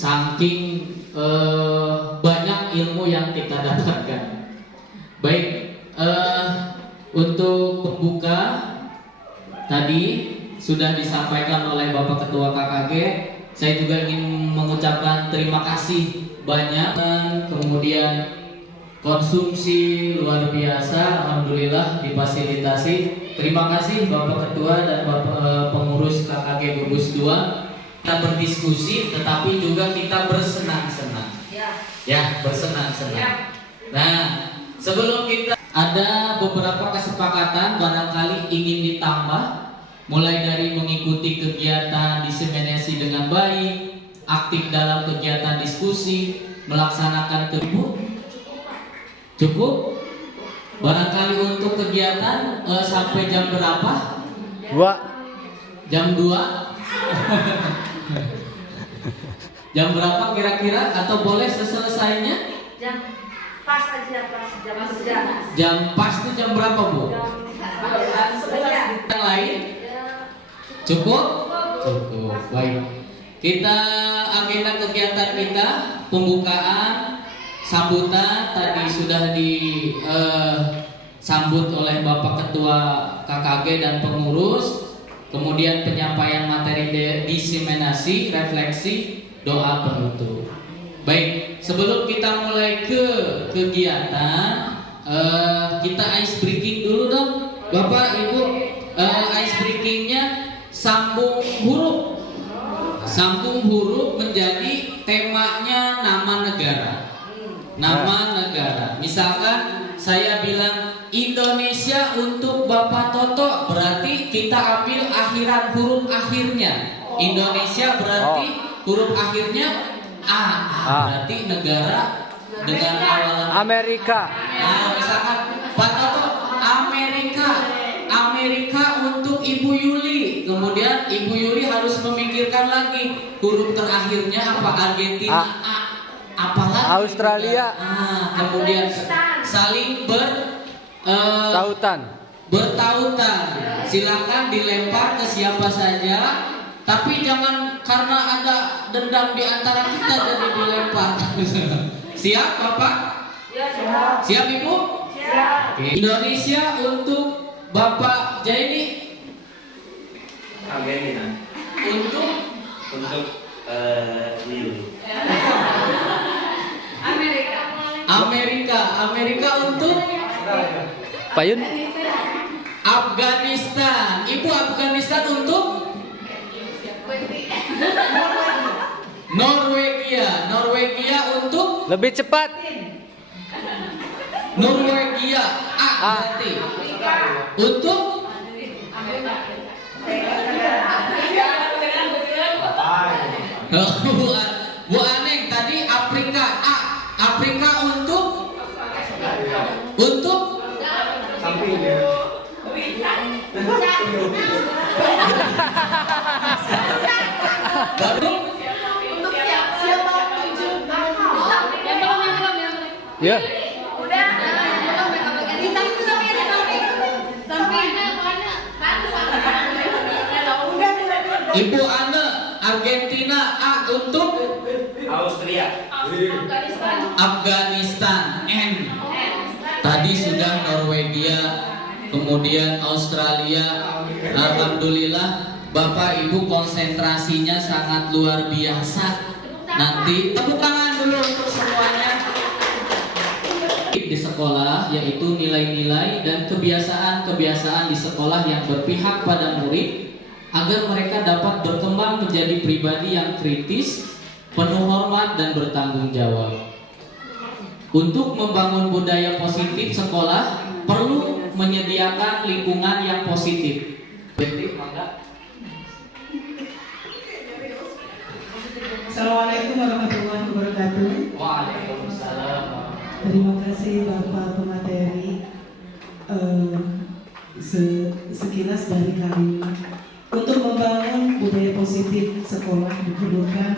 saking banyak ilmu yang kita dapatkan. Baik, untuk pembuka tadi sudah disampaikan oleh Bapak Ketua KKG. Saya juga ingin mengucapkan terima kasih banyak, kemudian konsumsi luar biasa, alhamdulillah difasilitasi. Terima kasih Bapak Ketua dan Bapak pengurus KKG Gugus 2. Kita berdiskusi tetapi juga kita bersenang-senang. Ya, bersenang-senang. Nah, sebelum kita ada beberapa kesepakatan barangkali ingin ditambah, mulai dari mengikuti kegiatan diseminasi dengan baik, aktif dalam kegiatan diskusi, melaksanakan cukup. Barangkali untuk kegiatan sampai jam berapa? 2. Jam 2. Jam berapa kira-kira? Atau boleh seselesainya? Jam pas aja, pas jam kerja. Jam pas itu jam berapa, Bu? Jam 11. Yang lain? Cukup? Cukup. Baik. Kita agenda kegiatan kita, pembukaan, sambutan tadi sudah disambut oleh Bapak Ketua KKG dan pengurus. Kemudian penyampaian materi diseminasi, refleksi, doa penutup. Baik, sebelum kita mulai ke kegiatan, kita ice breaking dulu dong, Bapak Ibu. Ice breakingnya sambung huruf. Sambung huruf menjadi temanya nama negara. Nama negara. Misalkan saya bilang Indonesia untuk Bapak Toto, berarti kita ambil akhiran huruf akhirnya. Indonesia berarti huruf akhirnya A. Berarti negara dengan awalan Amerika. Nah, misalkan Pak Toto Amerika. Amerika untuk Ibu Yuli. Kemudian Ibu Yuli harus memikirkan lagi huruf terakhirnya apa. Argentina A. Apalagi Australia. Kemudian saling bertautan. Silakan dilempar ke siapa saja, tapi jangan karena ada dendam di antara kita jadi dilempar. Siap, Bapak? Siap, Ibu? Siap. Oke. Indonesia untuk Bapak Jaini. Argentina. Untuk Lili. Amerika untuk Payun. Afghanistan. Ibu, Afghanistan untuk Norwegia untuk Lebih cepat. Norwegia A berarti. Untuk Bu Aneng tadi Afrika A. Afrika untuk baru Siapa tunjuk Ya. udah kita itu sampai Ibu Anne Argentina A untuk Austria. Afghanistan N. Tadi sudah Norwegia, kemudian Australia. Alhamdulillah Bapak Ibu konsentrasinya sangat luar biasa. Nanti tepuk tangan dulu untuk semuanya. Di sekolah yaitu nilai-nilai dan kebiasaan-kebiasaan di sekolah yang berpihak pada murid agar mereka dapat berkembang menjadi pribadi yang kritis, penuh hormat dan bertanggung jawab. Untuk membangun budaya positif sekolah perlu menyediakan lingkungan yang positif. Assalamualaikum warahmatullahi wabarakatuh. Waalaikumsalam. Terima kasih Bapak pemateri. Sekilas dari kami, untuk membangun budaya positif sekolah diperlukan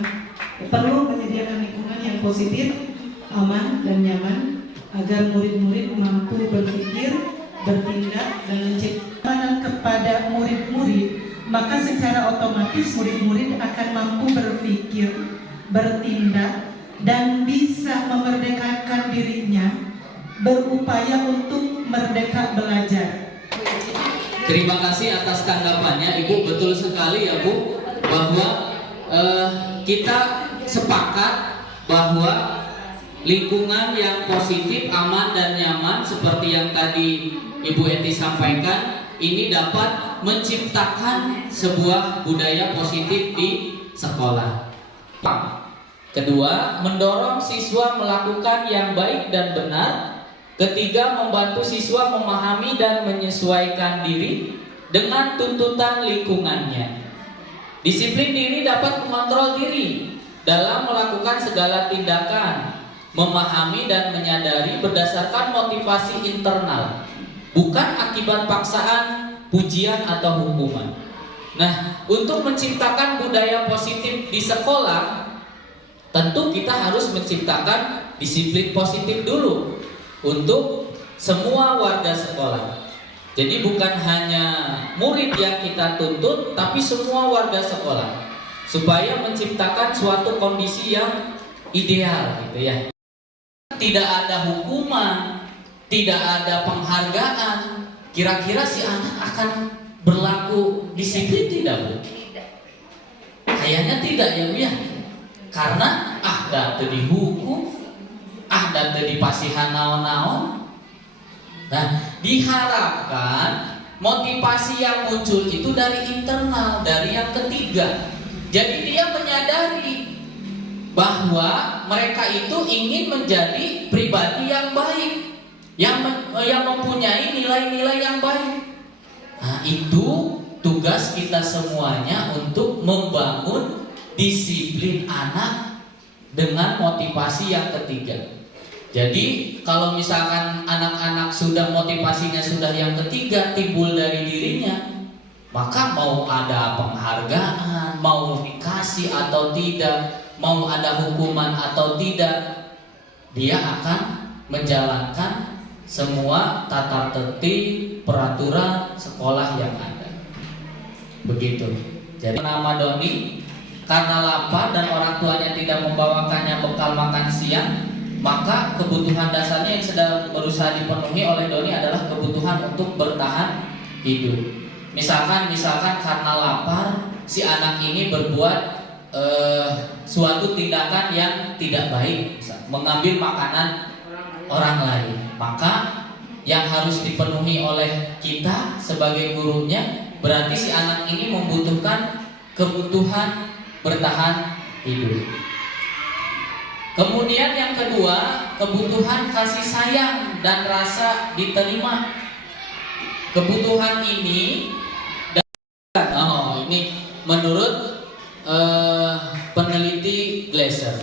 perlu menyediakan lingkungan yang positif, aman dan nyaman agar murid-murid mampu berpikir, bertindak dan menciptakan kepada murid-murid, maka secara otomatis murid-murid akan mampu berpikir bertindak, dan bisa memerdekakan dirinya, berupaya untuk merdeka belajar. Terima kasih atas tanggapannya Ibu. Betul sekali ya Bu, bahwa kita sepakat bahwa lingkungan yang positif, aman dan nyaman seperti yang tadi Ibu Eti sampaikan ini dapat menciptakan sebuah budaya positif di sekolah. Kedua, mendorong siswa melakukan yang baik dan benar. Ketiga, membantu siswa memahami dan menyesuaikan diri dengan tuntutan lingkungannya. Disiplin diri dapat mengontrol diri dalam melakukan segala tindakan, memahami dan menyadari berdasarkan motivasi internal, bukan akibat paksaan, pujian atau hukuman. Nah, untuk menciptakan budaya positif di sekolah, tentu kita harus menciptakan disiplin positif dulu untuk semua warga sekolah. Jadi bukan hanya murid yang kita tuntut, tapi semua warga sekolah, supaya menciptakan suatu kondisi yang ideal gitu ya. Tidak ada hukuman, tidak ada penghargaan. Kira-kira si anak akan berlaku disiplin tidak Bu? Kayaknya tidak ya Bu ya. Karena datu dihukum, datu dipasihan naon-naon. Nah, diharapkan motivasi yang muncul itu dari internal, dari yang ketiga. Jadi dia menyadari bahwa mereka itu ingin menjadi pribadi yang baik, yang mempunyai nilai-nilai yang baik. Nah, itu tugas kita semuanya untuk membangun disiplin anak dengan motivasi yang ketiga. Jadi kalau misalkan anak-anak sudah motivasinya sudah yang ketiga timbul dari dirinya, maka mau ada penghargaan, mau dikasih atau tidak, mau ada hukuman atau tidak, dia akan menjalankan semua tata tertib peraturan sekolah yang ada. Begitu. Jadi nama Doni, karena lapar dan orang tuanya tidak membawakannya bekal makan siang, maka kebutuhan dasarnya yang sedang berusaha dipenuhi oleh Doni adalah kebutuhan untuk bertahan hidup. Misalkan karena lapar, si anak ini berbuat suatu tindakan yang tidak baik, mengambil makanan orang lain. Maka yang harus dipenuhi oleh kita sebagai gurunya, berarti si anak ini membutuhkan kebutuhan bertahan hidup. Kemudian yang kedua, kebutuhan kasih sayang dan rasa diterima. Kebutuhan ini ini menurut peneliti Glaser.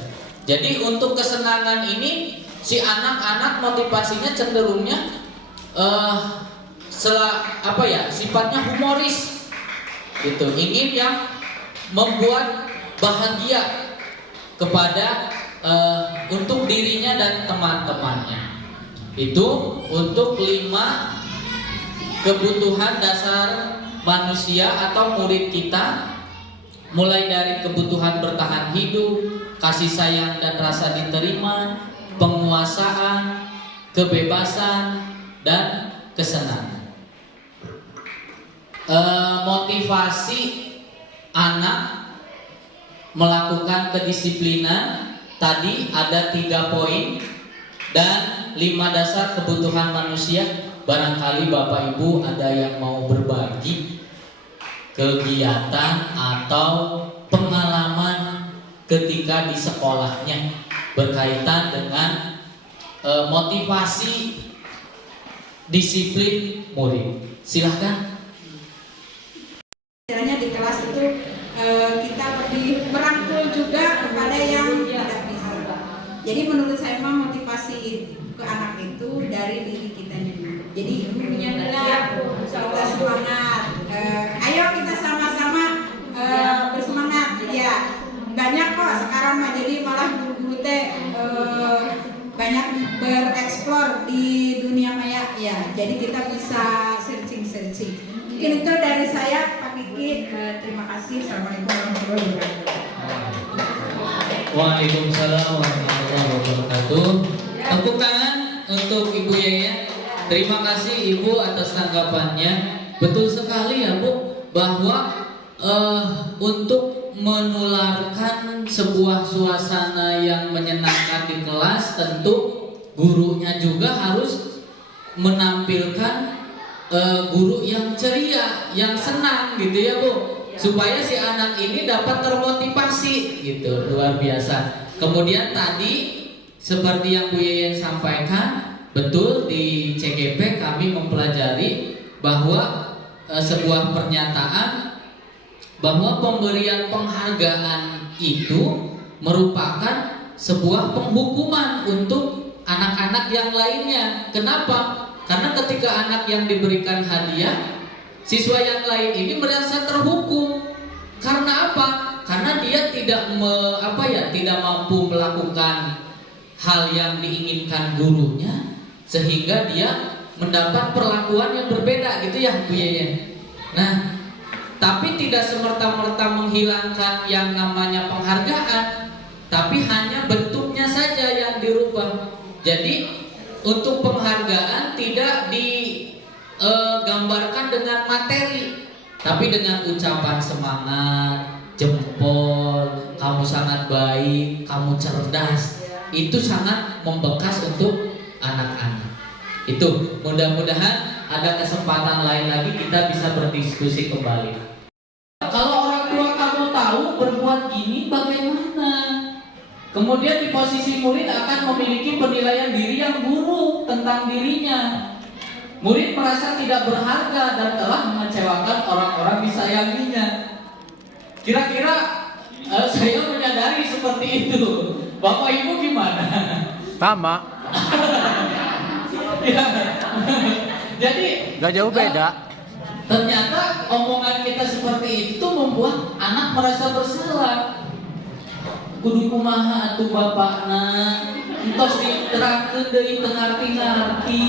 Jadi untuk kesenangan ini si anak-anak motivasinya cenderungnya sifatnya humoris gitu, ingin yang membuat bahagia kepada untuk dirinya dan teman-temannya. Itu untuk 5 kebutuhan dasar manusia atau murid kita, mulai dari kebutuhan bertahan hidup, kasih sayang dan rasa diterima, penguasaan, kebebasan, dan kesenangan. Motivasi anak melakukan kedisiplinan tadi ada 3 poin dan 5 dasar kebutuhan manusia. Barangkali Bapak Ibu ada yang mau berbagi kegiatan atau pengalaman ketika di sekolahnya berkaitan dengan motivasi disiplin murid. Silahkan. Istilahnya di kelas itu kita lebih merangkul juga kepada yang tidak bisa. Jadi menurut saya motivasi ke anak itu dari diri kita dulu. Jadi gurunya bilang kita semangat. Ayo kita sama-sama bersemangat. Ya banyak kok sekarang mah, jadi malah guru-guru teh banyak bereksplor di dunia maya. Ya jadi kita bisa searching. Mungkin itu dari saya, Pak Kiki. Terima kasih. Assalamualaikum warahmatullahi wabarakatuh. Waalaikumsalam warahmatullahi wabarakatuh. Tepuk tangan untuk Ibu Yeyen. Terima kasih Ibu atas tanggapannya. Betul sekali ya Bu, bahwa untuk menularkan sebuah suasana yang menyenangkan di kelas, tentu gurunya juga harus menampilkan guru yang ceria, yang senang gitu ya Bu, supaya si anak ini dapat termotivasi gitu, luar biasa. Kemudian tadi seperti yang Bu Yeyen sampaikan, betul di CGP kami mempelajari bahwa sebuah pernyataan bahwa pemberian penghargaan itu merupakan sebuah penghukuman untuk anak-anak yang lainnya. Kenapa? Karena ketika anak yang diberikan hadiah, siswa yang lain ini merasa terhukum. Karena apa? Karena dia tidak tidak mampu melakukan hal yang diinginkan gurunya, sehingga dia mendapat perlakuan yang berbeda gitu ya Bu Yeyen. Nah, tapi tidak semerta-merta menghilangkan yang namanya penghargaan, tapi hanya bentuknya saja yang dirubah. Jadi untuk penghargaan tidak digambarkan dengan materi, tapi dengan ucapan semangat, jempol, kamu sangat baik, kamu cerdas. Itu sangat membekas untuk anak-anak. Itu mudah-mudahan ada kesempatan lain lagi kita bisa berdiskusi kembali. Kalau orang tua kamu tahu berbuat gini bagaimana? Kemudian di posisi murid akan memiliki penilaian diri yang buruk tentang dirinya. Murid merasa tidak berharga dan telah mengecewakan orang-orang disayanginya. Kira-kira saya menyadari seperti itu. Bapak Ibu gimana? Sama. Ya. Jadi Gak jauh beda. ternyata omongan kita seperti itu membuat anak merasa bersalah. Kudu kumaha atuh bapakna, entos diterangkeun deui teu ngarti-ngarti.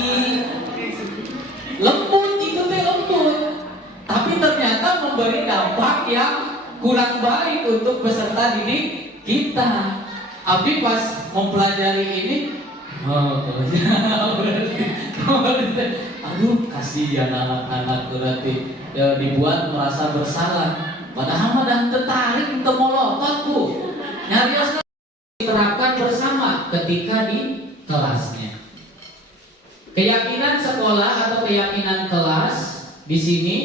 Lembut itu teh lembut. Tapi ternyata memberi dampak yang kurang baik untuk peserta didik kita. Abdi pas mempelajari ini, aduh kasihan anak-anak berarti dibuat merasa bersalah. Padahal mah dan tertarik untuk melotot Bu. Nyarios diterapkan bersama ketika di kelasnya. Keyakinan sekolah atau keyakinan kelas di sini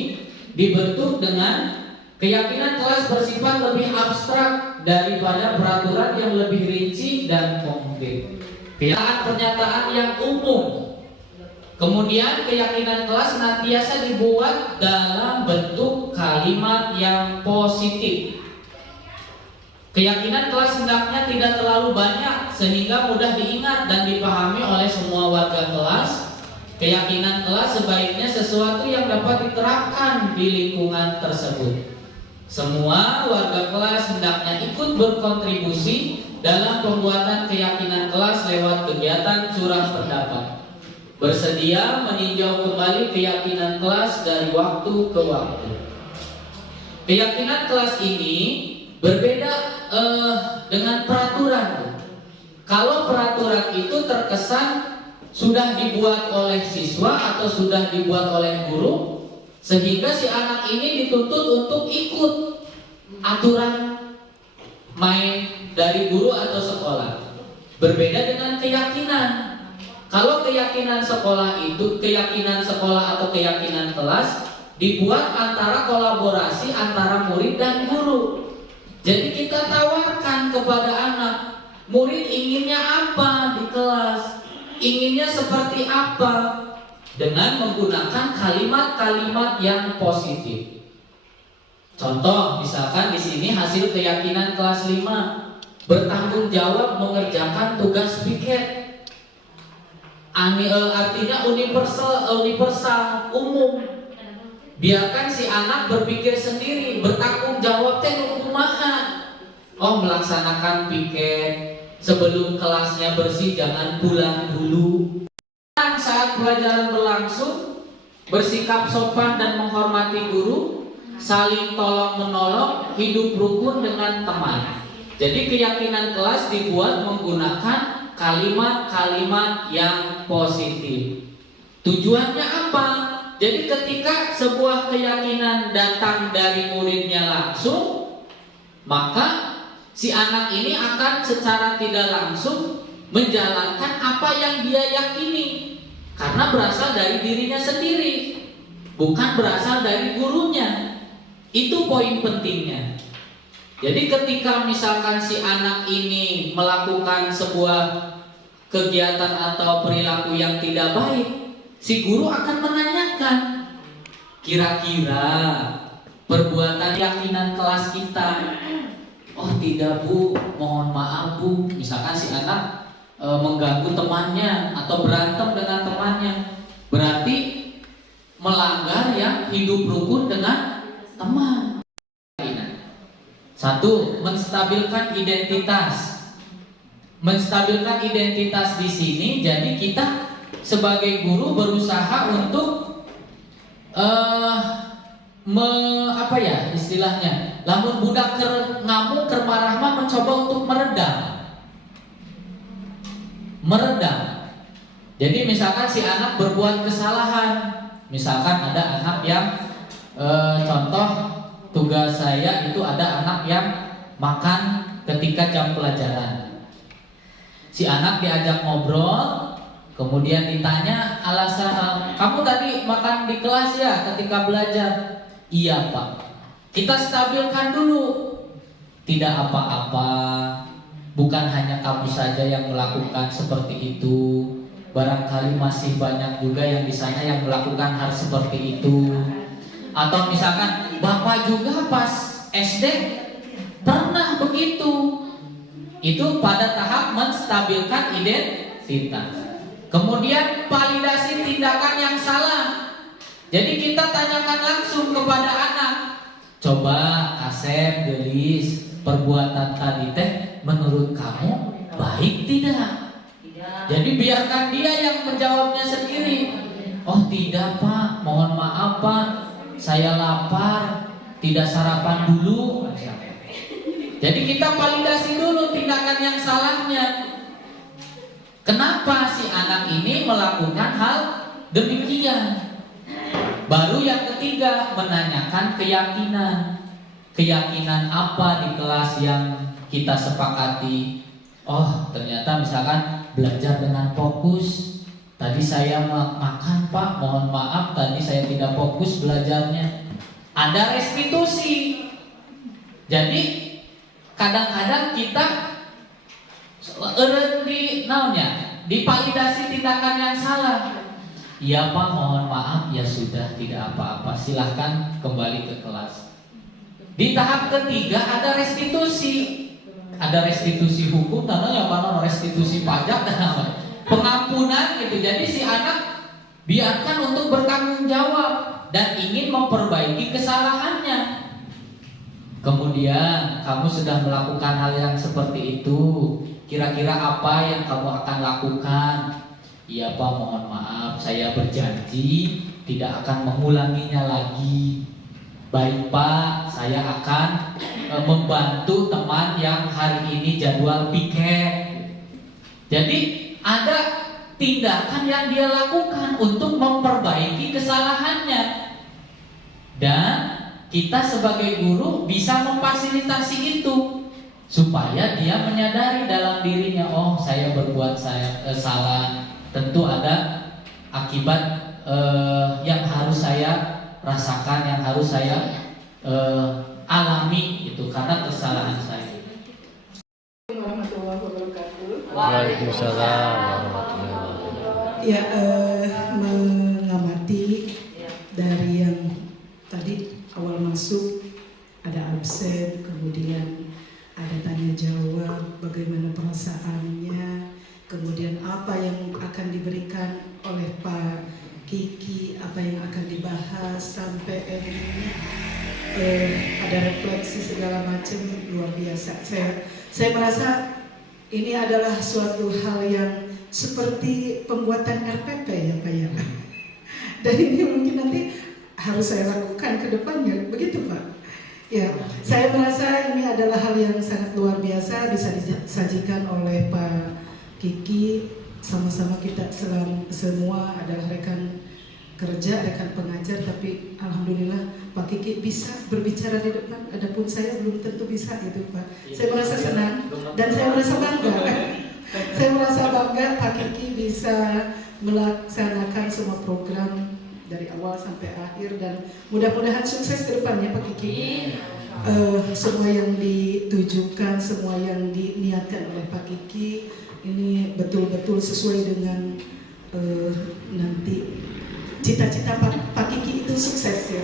dibentuk dengan keyakinan kelas bersifat lebih abstrak daripada peraturan yang lebih rinci dan konkret. Pernyataan yang umum. Kemudian keyakinan kelas senantiasa dibuat dalam bentuk kalimat yang positif. Keyakinan kelas hendaknya tidak terlalu banyak sehingga mudah diingat dan dipahami oleh semua warga kelas. Keyakinan kelas sebaiknya sesuatu yang dapat diterapkan di lingkungan tersebut. Semua warga kelas hendaknya ikut berkontribusi dalam pembuatan keyakinan kelas lewat kegiatan curah pendapat. Bersedia meninjau kembali keyakinan kelas dari waktu ke waktu. Keyakinan kelas ini berbeda dengan peraturan. Kalau peraturan itu terkesan sudah dibuat oleh siswa atau sudah dibuat oleh guru, sehingga si anak ini dituntut untuk ikut aturan main dari guru atau sekolah. Berbeda dengan keyakinan. Kalau keyakinan sekolah itu, keyakinan sekolah atau keyakinan kelas dibuat antara kolaborasi antara murid dan guru. Jadi kita tawarkan kepada anak, murid inginnya apa di kelas, inginnya seperti apa, dengan menggunakan kalimat-kalimat yang positif. Contoh, misalkan di sini hasil keyakinan kelas 5, bertanggung jawab mengerjakan tugas piket. Artinya universal, umum. Biarkan si anak berpikir sendiri, bertanggung jawab teh kumaha. Oh, melaksanakan piket sebelum kelasnya bersih, jangan pulang dulu. Saat pelajaran berlangsung, bersikap sopan dan menghormati guru, saling tolong menolong, hidup rukun dengan teman. Jadi keyakinan kelas dibuat menggunakan kalimat-kalimat yang positif. Tujuannya apa? Jadi ketika sebuah keyakinan datang dari muridnya langsung, maka si anak ini akan secara tidak langsung menjalankan apa yang dia yakini, karena berasal dari dirinya sendiri, bukan berasal dari gurunya. Itu poin pentingnya. Jadi ketika misalkan si anak ini melakukan sebuah kegiatan atau perilaku yang tidak baik, si guru akan menanyakan, kira-kira perbuatan keyakinan kelas kita, oh tidak bu, mohon maaf bu, misalkan si anak mengganggu temannya atau berantem dengan temannya, berarti melanggar yang hidup rukun dengan teman. Satu, menstabilkan identitas. Menstabilkan identitas di sini, jadi kita sebagai guru berusaha untuk apa ya istilahnya, lamun budak ngamuk marah mah mencoba untuk meredam. Jadi misalkan si anak berbuat kesalahan, misalkan ada anak yang contoh tugas saya itu ada anak yang makan ketika jam pelajaran. Si anak diajak ngobrol, kemudian ditanya alasan, kamu tadi makan di kelas ya ketika belajar? Iya pak. Kita stabilkan dulu. Tidak apa-apa, bukan hanya kamu saja yang melakukan seperti itu. Barangkali masih banyak juga yang di sana yang melakukan hal seperti itu. Atau misalkan bapak juga pas SD pernah begitu. Itu pada tahap menstabilkan identitas. Kemudian validasi tindakan yang salah. Jadi kita tanyakan langsung kepada anak, coba Asep, gelis, perbuatan tadi teh menurut kamu baik tidak? Jadi biarkan dia yang menjawabnya sendiri. Oh tidak pak, mohon maaf pak, saya lapar, tidak sarapan dulu. Jadi kita validasi dulu tindakan yang salahnya. Kenapa si anak ini melakukan hal demikian? Baru yang ketiga, menanyakan keyakinan. Keyakinan apa di kelas yang kita sepakati? Oh ternyata misalkan belajar dengan fokus. Tadi saya makan pak, mohon maaf tadi saya tidak fokus belajarnya. Ada restitusi. Jadi kadang-kadang kita divalidasi tindakan yang salah. Ya pak, mohon maaf, ya sudah tidak apa-apa, silahkan kembali ke kelas. Di tahap ketiga ada restitusi. Ada restitusi hukum, namanya apa? Restitusi pajak dan apa? Pengampunan gitu. Jadi si anak biarkan untuk bertanggung jawab dan ingin memperbaiki kesalahannya. Kemudian kamu sudah melakukan hal yang seperti itu, kira-kira apa yang kamu akan lakukan? Iya pak, mohon maaf, saya berjanji tidak akan mengulanginya lagi. Baik pak, saya akan membantu teman yang hari ini jadwal piket. Jadi ada tindakan yang dia lakukan untuk memperbaiki kesalahannya. Dan kita sebagai guru bisa memfasilitasi itu supaya dia menyadari dalam dirinya, oh saya berbuat salah. Tentu ada akibat yang harus saya rasakan, yang harus saya alami itu karena kesalahan saya. Waalaikumsalam warahmatullahi wabarakatuh. Ya, mengamati dari yang tadi awal masuk ada absen, kemudian ada tanya jawab, bagaimana perasaannya, kemudian apa yang akan diberikan oleh Pak Kiki, apa yang akan dibahas sampai endingnya ada refleksi segala macam, luar biasa. Saya merasa ini adalah suatu hal yang seperti pembuatan RPP ya Pak ya. Dan ini mungkin nanti harus saya lakukan ke depannya, begitu Pak. Ya, saya merasa ini adalah hal yang sangat luar biasa bisa disajikan oleh Pak Kiki. Sama-sama kita semua adalah rekan kerja, rekan pengajar, tapi alhamdulillah Pak Kiki bisa berbicara di depan. Adapun saya belum tentu bisa gitu Pak. Saya merasa senang dan saya merasa bangga. Saya merasa bangga Pak Kiki bisa melaksanakan semua program dari awal sampai akhir dan mudah-mudahan sukses ke depannya Pak Kiki. Semua yang ditujukan, semua yang diniatkan oleh Pak Kiki ini betul-betul sesuai dengan nanti cita-cita Pak Kiki itu sukses ya.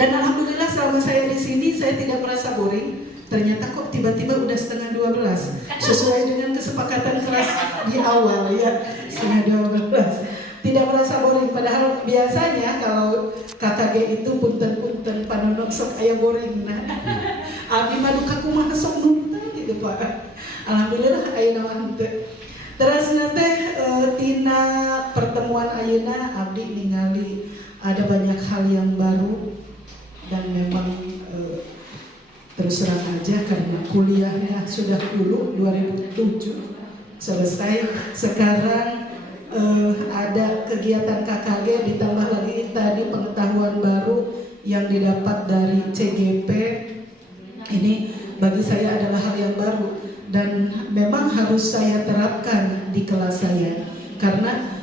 Dan alhamdulillah selama saya di sini saya tidak merasa boring. Ternyata kok tiba-tiba udah 11:30 sesuai dengan kesepakatan kelas di awal ya 11:30. Tidak merasa boring, padahal biasanya kalau KKG itu punten-punten panonok sok aya boring nah. Abi madu kaku mah sok nuntan gitu Pak. Alhamdulillah ayeuna mah henteu. Terus nanti tina pertemuan ayeuna abdi ningali ada banyak hal yang baru dan memang terus terang aja karena kuliahnya sudah dulu 2007 selesai, sekarang ada kegiatan KKG ditambah lagi tadi pengetahuan baru yang didapat dari CGP. Ini bagi saya adalah hal yang baru dan memang harus saya terapkan di kelas saya karena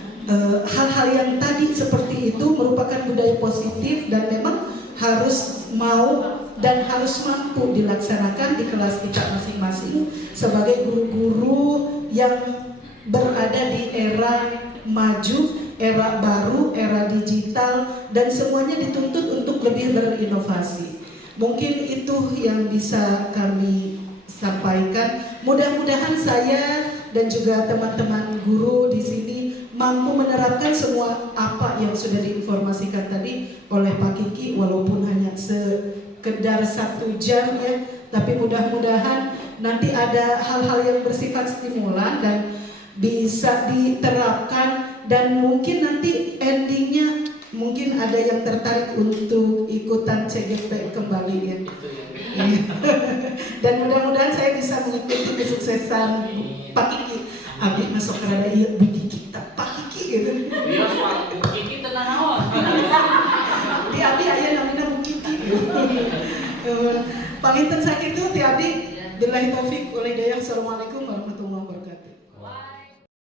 hal-hal yang tadi seperti itu merupakan budaya positif dan memang harus mau dan harus mampu dilaksanakan di kelas kita masing-masing sebagai guru-guru yang berada di era maju, era baru, era digital dan semuanya dituntut untuk lebih berinovasi. Mungkin itu yang bisa kami sampaikan. Mudah-mudahan saya dan juga teman-teman guru di sini mampu menerapkan semua apa yang sudah diinformasikan tadi oleh Pak Kiki walaupun hanya sekedar 1 jam ya, tapi mudah-mudahan nanti ada hal-hal yang bersifat stimulan dan bisa diterapkan dan mungkin nanti endingnya mungkin ada yang tertarik untuk ikutan CGP kembali ya. Dan mudah-mudahan saya bisa mengikuti kesuksesan Pak Kiki. Abi masuk ke rada iya Budi kita Pak Kiki gitu. Iya Pak Kiki tenang awan. Di Abi aya namina Bu Kiki. Panginten sakitu ti Abi billahi taufik wal hidayah. Assalamualaikum